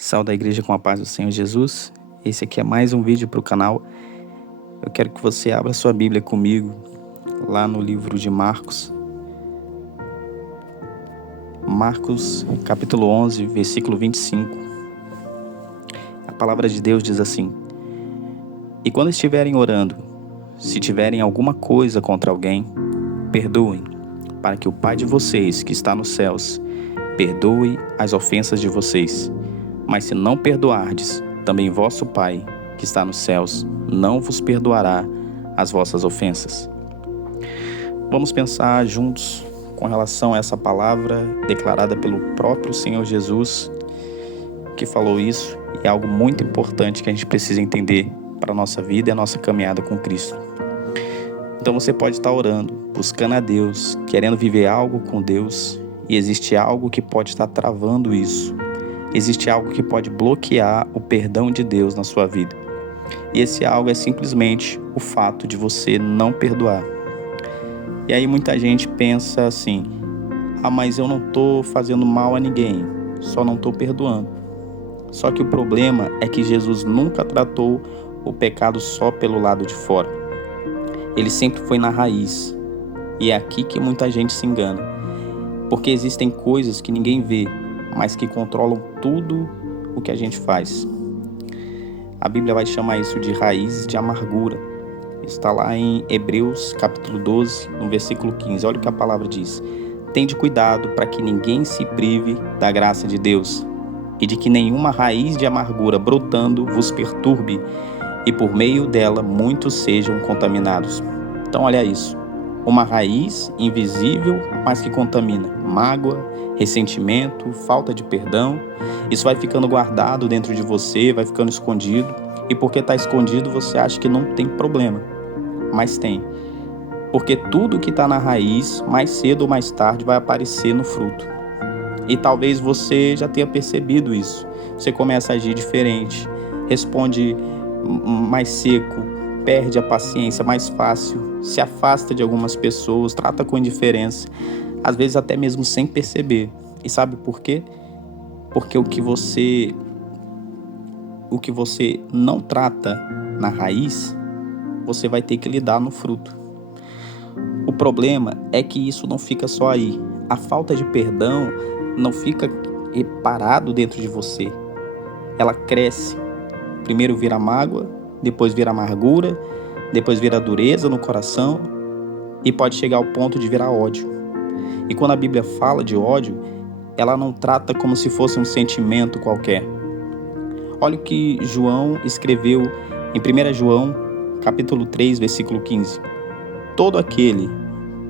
Sal da igreja com a paz do Senhor Jesus. Esse aqui é mais um vídeo para o canal. Eu quero que você abra sua Bíblia comigo lá no livro de Marcos. Marcos, capítulo 11, versículo 25. A palavra de Deus diz assim: E quando estiverem orando, se tiverem alguma coisa contra alguém, perdoem, para que o Pai de vocês, que está nos céus, perdoe as ofensas de vocês. Mas se não perdoardes, também vosso Pai, que está nos céus, não vos perdoará as vossas ofensas. Vamos pensar juntos com relação a essa palavra declarada pelo próprio Senhor Jesus, que falou isso, e é algo muito importante que a gente precisa entender para a nossa vida e a nossa caminhada com Cristo. Então você pode estar orando, buscando a Deus, querendo viver algo com Deus, e existe algo que pode estar travando isso. Existe algo que pode bloquear o perdão de Deus na sua vida. E esse algo é simplesmente o fato de você não perdoar. E aí muita gente pensa assim: mas eu não estou fazendo mal a ninguém, só não estou perdoando. Só que o problema é que Jesus nunca tratou o pecado só pelo lado de fora. Ele sempre foi na raiz. E é aqui que muita gente se engana. Porque existem coisas que ninguém vê, mas que controlam tudo o que a gente faz. A Bíblia vai chamar isso de raízes de amargura. Está lá em Hebreus capítulo 12, no versículo 15. Olha o que a palavra diz: Tende cuidado para que ninguém se prive da graça de Deus, e de que nenhuma raiz de amargura brotando vos perturbe, e por meio dela muitos sejam contaminados. Então olha isso. Uma raiz invisível, mas que contamina. Mágoa, ressentimento, falta de perdão. Isso vai ficando guardado dentro de você, vai ficando escondido. E porque está escondido, você acha que não tem problema. Mas tem. Porque tudo que está na raiz, mais cedo ou mais tarde, vai aparecer no fruto. E talvez você já tenha percebido isso. Você começa a agir diferente, responde mais seco, perde a paciência mais fácil, se afasta de algumas pessoas, trata com indiferença, às vezes até mesmo sem perceber. E sabe por quê? Porque o que você não trata na raiz, você vai ter que lidar no fruto. O problema é que isso não fica só aí. A falta de perdão não fica parado dentro de você. Ela cresce. Primeiro vira mágoa, depois vira amargura, depois vira dureza no coração e pode chegar ao ponto de virar ódio. E quando a Bíblia fala de ódio, ela não trata como se fosse um sentimento qualquer. Olha o que João escreveu em 1 João, capítulo 3, versículo 15. Todo aquele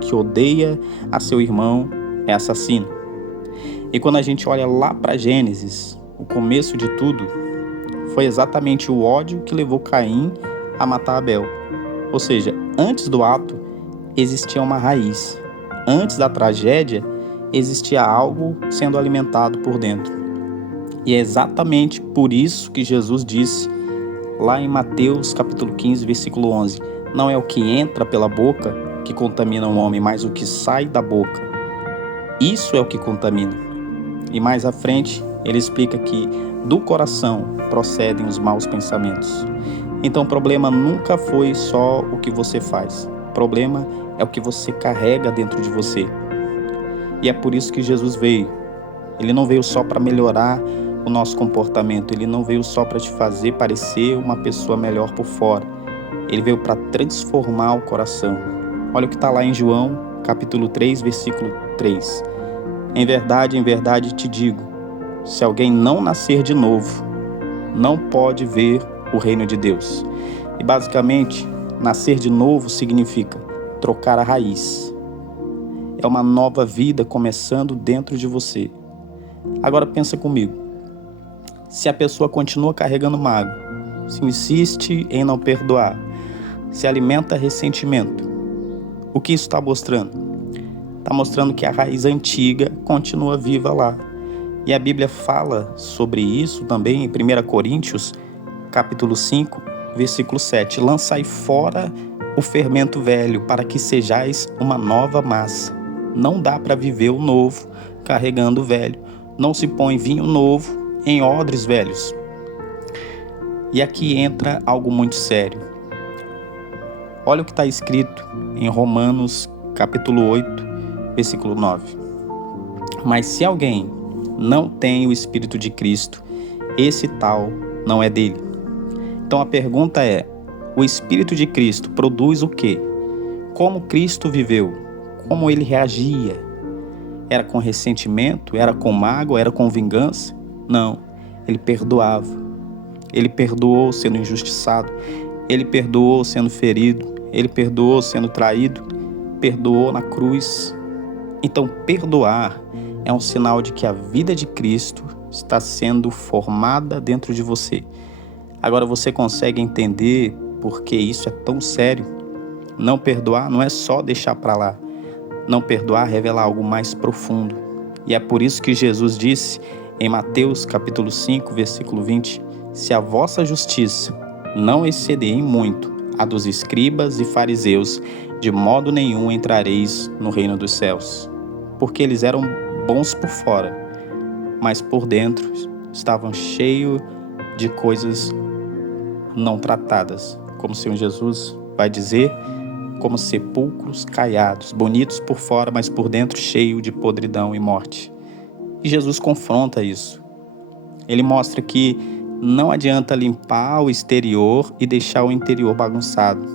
que odeia a seu irmão é assassino. E quando a gente olha lá para Gênesis, o começo de tudo, foi exatamente o ódio que levou Caim a matar Abel. Ou seja, antes do ato existia uma raiz. Antes da tragédia existia algo sendo alimentado por dentro. E é exatamente por isso que Jesus disse lá em Mateus capítulo 15, versículo 11: Não é o que entra pela boca que contamina o homem, mas o que sai da boca. Isso é o que contamina. E mais à frente ele explica que do coração procedem os maus pensamentos. Então o problema nunca foi só o que você faz. O problema é o que você carrega dentro de você. E é por isso que Jesus veio. Ele não veio só para melhorar o nosso comportamento. Ele não veio só para te fazer parecer uma pessoa melhor por fora. Ele veio para transformar o coração. Olha o que está lá em João, capítulo 3, versículo 3. Em verdade te digo, se alguém não nascer de novo, não pode ver o reino de Deus. E basicamente, nascer de novo significa trocar a raiz. É uma nova vida começando dentro de você. Agora pensa comigo. Se a pessoa continua carregando mágoa, se insiste em não perdoar, se alimenta ressentimento, o que isso está mostrando? Está mostrando que a raiz antiga continua viva lá. E a Bíblia fala sobre isso também em 1 Coríntios, capítulo 5, versículo 7. Lançai fora o fermento velho, para que sejais uma nova massa. Não dá para viver o novo carregando o velho. Não se põe vinho novo em odres velhos. E aqui entra algo muito sério. Olha o que está escrito em Romanos capítulo 8, versículo 9. Mas se alguém não tem o Espírito de Cristo, esse tal não é dele. Então a pergunta é, o Espírito de Cristo produz o quê? Como Cristo viveu? Como ele reagia? Era com ressentimento? Era com mágoa? Era com vingança? Não, ele perdoava. Ele perdoou sendo injustiçado. Ele perdoou sendo ferido. Ele perdoou sendo traído. Perdoou na cruz. Então perdoar é um sinal de que a vida de Cristo está sendo formada dentro de você. Agora você consegue entender por que isso é tão sério? Não perdoar não é só deixar para lá. Não perdoar revela algo mais profundo. E é por isso que Jesus disse em Mateus capítulo 5, versículo 20, se a vossa justiça não exceder em muito a dos escribas e fariseus, de modo nenhum entrareis no reino dos céus. Porque eles eram bons por fora, mas por dentro estavam cheios de coisas não tratadas. Como o Senhor Jesus vai dizer, como sepulcros caiados, bonitos por fora, mas por dentro cheio de podridão e morte. E Jesus confronta isso. Ele mostra que não adianta limpar o exterior e deixar o interior bagunçado.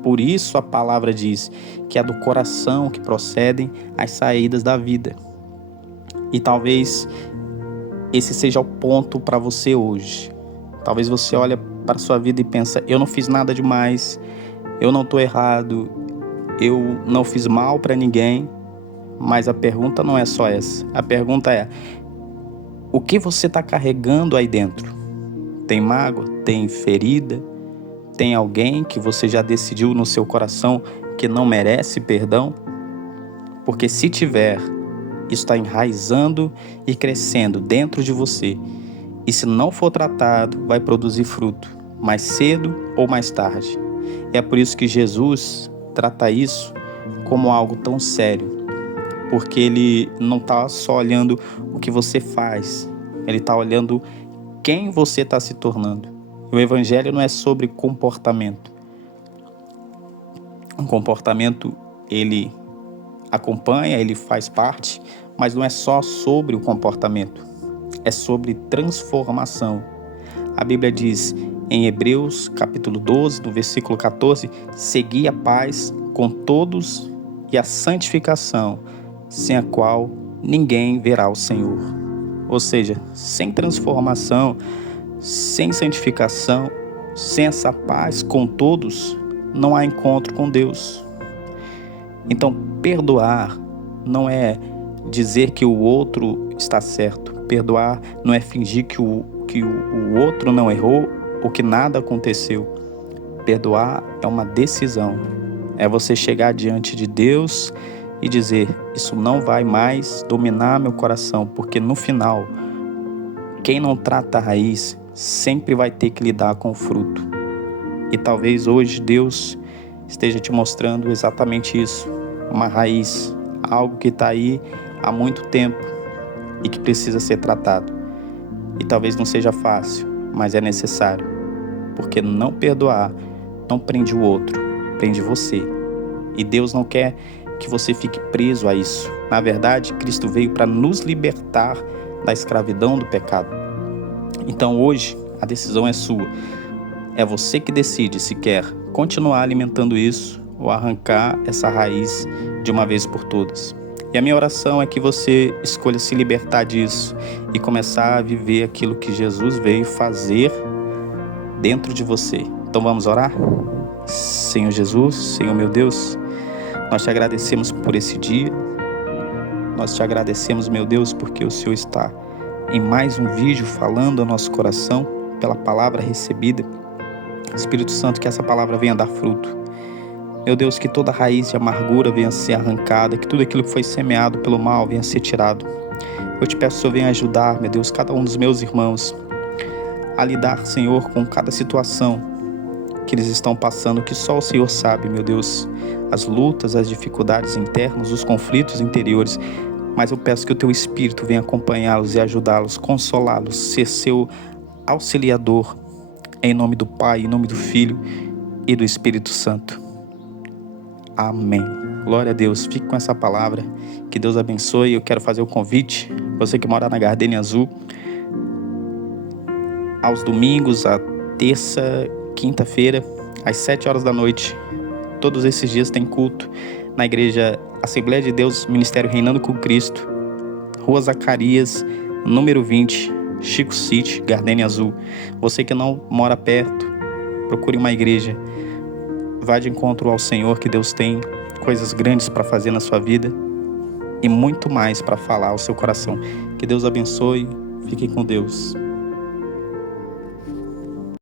Por isso a palavra diz que é do coração que procedem as saídas da vida. E talvez esse seja o ponto para você hoje. Talvez você olhe para a sua vida e pense, eu não fiz nada demais, eu não estou errado, eu não fiz mal para ninguém. Mas a pergunta não é só essa. A pergunta é, o que você está carregando aí dentro? Tem mágoa? Tem ferida? Tem alguém que você já decidiu no seu coração que não merece perdão? Porque se tiver, isso está enraizando e crescendo dentro de você. E se não for tratado, vai produzir fruto, mais cedo ou mais tarde. É por isso que Jesus trata isso como algo tão sério. Porque ele não está só olhando o que você faz, ele está olhando quem você está se tornando. O evangelho não é sobre comportamento. O comportamento, ele acompanha, ele faz parte, mas não é só sobre o comportamento, é sobre transformação. A Bíblia diz em Hebreus capítulo 12, no versículo 14, segui a paz com todos e a santificação, sem a qual ninguém verá o Senhor. Ou seja, sem transformação, sem santificação, sem essa paz com todos, não há encontro com Deus. Então, perdoar não é dizer que o outro está certo. Perdoar não é fingir que o outro não errou ou que nada aconteceu. Perdoar é uma decisão. É você chegar diante de Deus e dizer, isso não vai mais dominar meu coração, porque no final, quem não trata a raiz sempre vai ter que lidar com o fruto. E talvez hoje Deus esteja te mostrando exatamente isso, uma raiz, algo que está aí há muito tempo e que precisa ser tratado. E talvez não seja fácil, mas é necessário, porque não perdoar não prende o outro, prende você. E Deus não quer que você fique preso a isso. Na verdade, Cristo veio para nos libertar da escravidão do pecado. Então hoje, a decisão é sua. É você que decide se quer continuar alimentando isso ou arrancar essa raiz de uma vez por todas. E a minha oração é que você escolha se libertar disso e começar a viver aquilo que Jesus veio fazer dentro de você. Então vamos orar? Senhor Jesus, Senhor meu Deus, nós te agradecemos por esse dia. Nós te agradecemos, meu Deus, porque o Senhor está em mais um vídeo falando ao nosso coração, pela palavra recebida. Espírito Santo, que essa palavra venha dar fruto. Meu Deus, que toda raiz de amargura venha ser arrancada, que tudo aquilo que foi semeado pelo mal venha ser tirado. Eu te peço, Senhor, venha ajudar, meu Deus, cada um dos meus irmãos a lidar, Senhor, com cada situação que eles estão passando, que só o Senhor sabe, meu Deus, as lutas, as dificuldades internas, os conflitos interiores, mas eu peço que o teu Espírito venha acompanhá-los e ajudá-los, consolá-los, ser seu auxiliador, em nome do Pai, em nome do Filho e do Espírito Santo. Amém. Glória a Deus. Fique com essa palavra. Que Deus abençoe. Eu quero fazer o convite, você que mora na Gardenia Azul, aos domingos, a terça, quinta-feira, às 7 horas da noite. Todos esses dias tem culto na Igreja Assembleia de Deus, Ministério Reinando com Cristo, Rua Zacarias, número 20, Chico City, Gardenia Azul. Você que não mora perto, procure uma igreja. Vá de encontro ao Senhor, que Deus tem coisas grandes para fazer na sua vida e muito mais para falar ao seu coração. Que Deus abençoe. Fiquem com Deus.